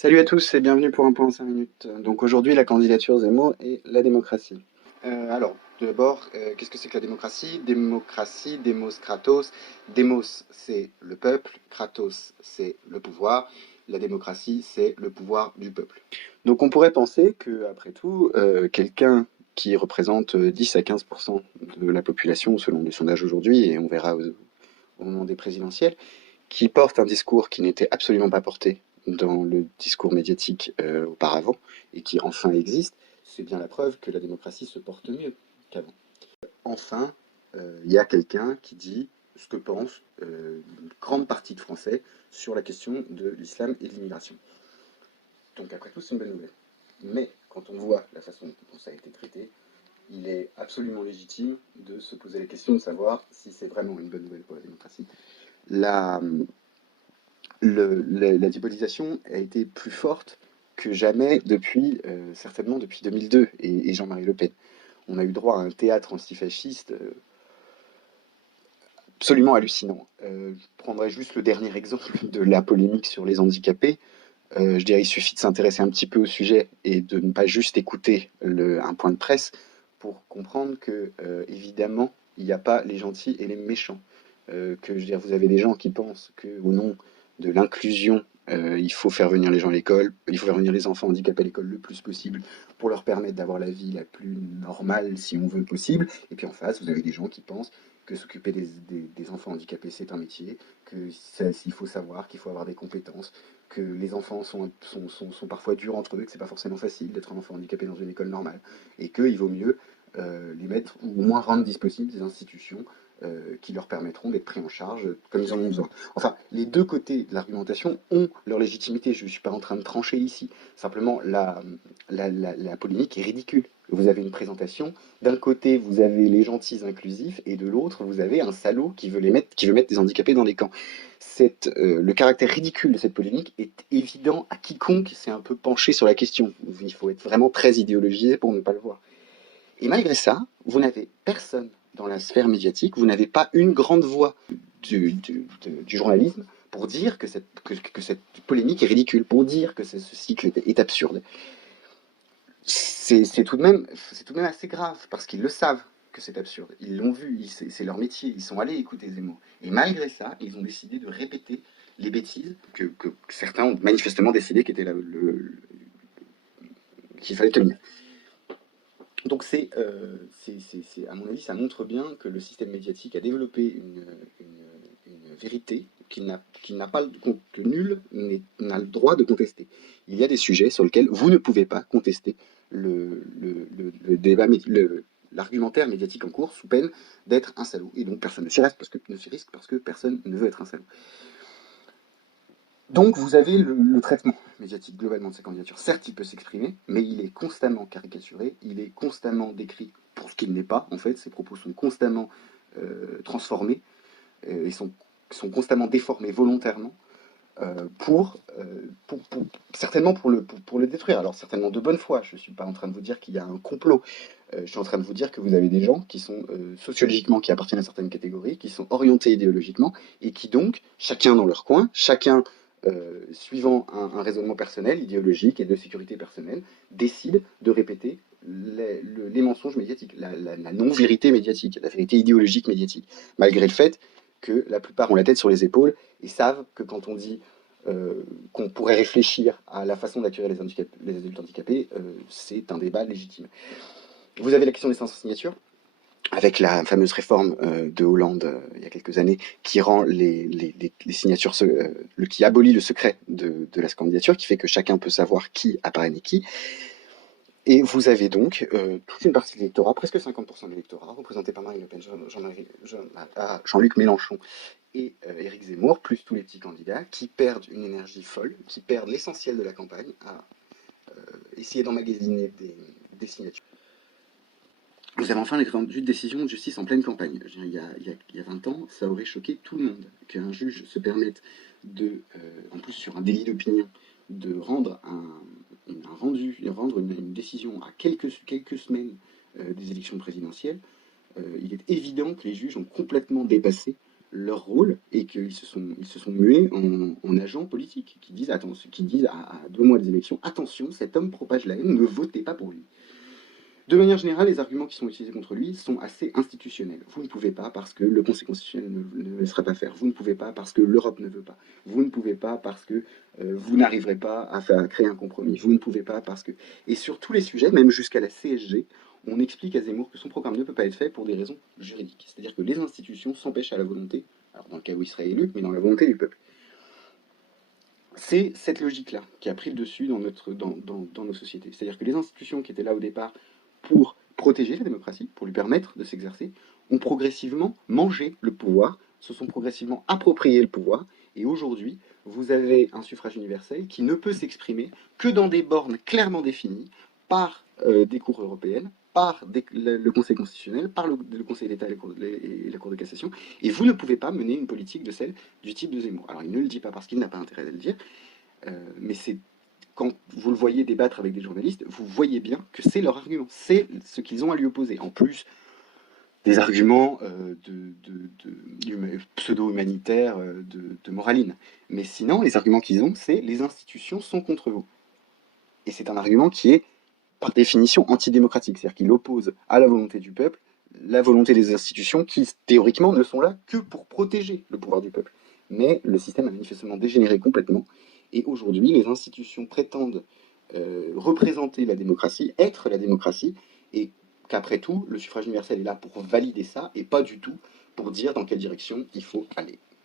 Salut à tous et bienvenue pour un point en 5 minutes. Donc aujourd'hui, la candidature Zemmour et la démocratie. Tout d'abord, qu'est-ce que c'est que la démocratie? Démocratie, démos, kratos. Démos, c'est le peuple. Kratos, c'est le pouvoir. La démocratie, c'est le pouvoir du peuple. Donc on pourrait penser que, après tout, quelqu'un qui représente 10 à 15% de la population, selon les sondages aujourd'hui, et on verra au moment des présidentielles, qui porte un discours qui n'était absolument pas porté dans le discours médiatique auparavant, et qui enfin existe, c'est bien la preuve que la démocratie se porte mieux qu'avant. Enfin, il y a quelqu'un qui dit ce que pense une grande partie de Français sur la question de l'islam et de l'immigration. Donc après tout, c'est une bonne nouvelle. Mais quand on voit la façon dont ça a été traité, il est absolument légitime de se poser la question de savoir si c'est vraiment une bonne nouvelle pour la démocratie. La, la diabolisation a été plus forte que jamais depuis, certainement depuis 2002 et Jean-Marie Le Pen. On a eu droit à un théâtre antifasciste absolument hallucinant. Je prendrai juste le dernier exemple de la polémique sur les handicapés. Je dirais il suffit de s'intéresser un petit peu au sujet et de ne pas juste écouter un point de presse pour comprendre que, évidemment, il n'y a pas les gentils et les méchants. Que je veux dire, vous avez des gens qui pensent qu'au nom de l'inclusion, il faut faire venir les gens à l'école, il faut faire venir les enfants handicapés à l'école le plus possible pour leur permettre d'avoir la vie la plus normale, si on veut, possible. Et puis en face, vous avez des gens qui pensent que s'occuper des enfants handicapés, c'est un métier, qu'il faut savoir, qu'il faut avoir des compétences, que les enfants sont parfois durs entre eux, que c'est pas forcément facile d'être un enfant handicapé dans une école normale, et qu'il vaut mieux les mettre, ou au moins rendre disponibles des institutions qui leur permettront d'être pris en charge comme ils en ont besoin. Enfin, les deux côtés de l'argumentation ont leur légitimité. Je ne suis pas en train de trancher ici. Simplement, la polémique est ridicule. Vous avez une présentation, d'un côté vous avez les gentils inclusifs, et de l'autre vous avez un salaud qui veut mettre des handicapés dans les camps. Le caractère ridicule de cette polémique est évident à quiconque s'est un peu penché sur la question. Il faut être vraiment très idéologisé pour ne pas le voir. Et malgré ça, vous n'avez personne dans la sphère médiatique, vous n'avez pas une grande voix du journalisme pour dire que cette polémique est ridicule, pour dire que ce cycle est absurde. C'est tout de même assez grave, parce qu'ils le savent que c'est absurde. Ils l'ont vu, c'est leur métier, ils sont allés écouter Zemmour. Et malgré ça, ils ont décidé de répéter les bêtises que certains ont manifestement décidé qu'il fallait tenir. Donc à mon avis, ça montre bien que le système médiatique a développé une vérité qu'il n'a pas, que nul n'a le droit de contester. Il y a des sujets sur lesquels vous ne pouvez pas contester le débat, l'argumentaire médiatique en cours, sous peine d'être un salaud. Et donc personne ne s'y risque parce que personne ne veut être un salaud. Donc vous avez le traitement médiatique globalement de sa candidature. Certes, il peut s'exprimer, mais il est constamment caricaturé, il est constamment décrit pour ce qu'il n'est pas. En fait, ses propos sont constamment transformés et sont constamment déformés volontairement certainement pour le détruire. Alors certainement de bonne foi. Je ne suis pas en train de vous dire qu'il y a un complot. Je suis en train de vous dire que vous avez des gens qui sont sociologiquement, qui appartiennent à certaines catégories, qui sont orientés idéologiquement, et qui donc, chacun dans leur coin, chacun suivant un raisonnement personnel, idéologique et de sécurité personnelle, décide de répéter les mensonges médiatiques, la non-vérité médiatique, la vérité idéologique médiatique, malgré le fait que la plupart ont la tête sur les épaules et savent que quand on dit qu'on pourrait réfléchir à la façon d'accueillir les adultes handicapés, c'est un débat légitime. Vous avez la question des 500 signatures, avec la fameuse réforme de Hollande il y a quelques années, qui rend les signatures, qui abolit le secret de la candidature, qui fait que chacun peut savoir qui a parrainé qui. Et vous avez donc toute une partie de l'électorat, presque 50% de l'électorat, représenté par Marine Le Pen, Jean-Luc Mélenchon et Éric Zemmour, plus tous les petits candidats, qui perdent une énergie folle, qui perdent l'essentiel de la campagne à essayer d'emmagasiner des signatures. Vous avez enfin une décision de justice en pleine campagne. Il y a 20 ans, ça aurait choqué tout le monde qu'un juge se permette en plus sur un délit d'opinion, de rendre une décision à quelques semaines des élections présidentielles. Il est évident que les juges ont complètement dépassé leur rôle et ils se sont mués en agents politiques qui disent à 2 mois des élections, attention, cet homme propage la haine, ne votez pas pour lui. De manière générale, les arguments qui sont utilisés contre lui sont assez institutionnels. Vous ne pouvez pas parce que le Conseil constitutionnel ne laissera pas faire. Vous ne pouvez pas parce que l'Europe ne veut pas. Vous ne pouvez pas parce que vous n'arriverez pas à créer un compromis. Vous ne pouvez pas parce que... Et sur tous les sujets, même jusqu'à la CSG, on explique à Zemmour que son programme ne peut pas être fait pour des raisons juridiques. C'est-à-dire que les institutions s'empêchent à la volonté, alors dans le cas où il serait élu, mais dans la volonté du peuple. C'est cette logique-là qui a pris le dessus dans nos sociétés. C'est-à-dire que les institutions qui étaient là au départ pour protéger la démocratie, pour lui permettre de s'exercer, ont progressivement mangé le pouvoir, se sont progressivement approprié le pouvoir, et aujourd'hui, vous avez un suffrage universel qui ne peut s'exprimer que dans des bornes clairement définies par des cours européennes, par le Conseil constitutionnel, par le Conseil d'État et la Cour de cassation, et vous ne pouvez pas mener une politique de celle du type de Zemmour. Alors il ne le dit pas parce qu'il n'a pas intérêt à le dire, mais c'est quand vous le voyez débattre avec des journalistes, vous voyez bien que c'est leur argument, c'est ce qu'ils ont à lui opposer. En plus des arguments pseudo-humanitaires, de moraline. Mais sinon, les arguments qu'ils ont, c'est les institutions sont contre vous. Et c'est un argument qui est, par définition, antidémocratique. C'est-à-dire qu'il oppose à la volonté du peuple la volonté des institutions qui, théoriquement, ne sont là que pour protéger le pouvoir du peuple. Mais le système a manifestement dégénéré complètement. Et aujourd'hui, les institutions prétendent représenter la démocratie, être la démocratie, et qu'après tout, le suffrage universel est là pour valider ça, et pas du tout pour dire dans quelle direction il faut aller.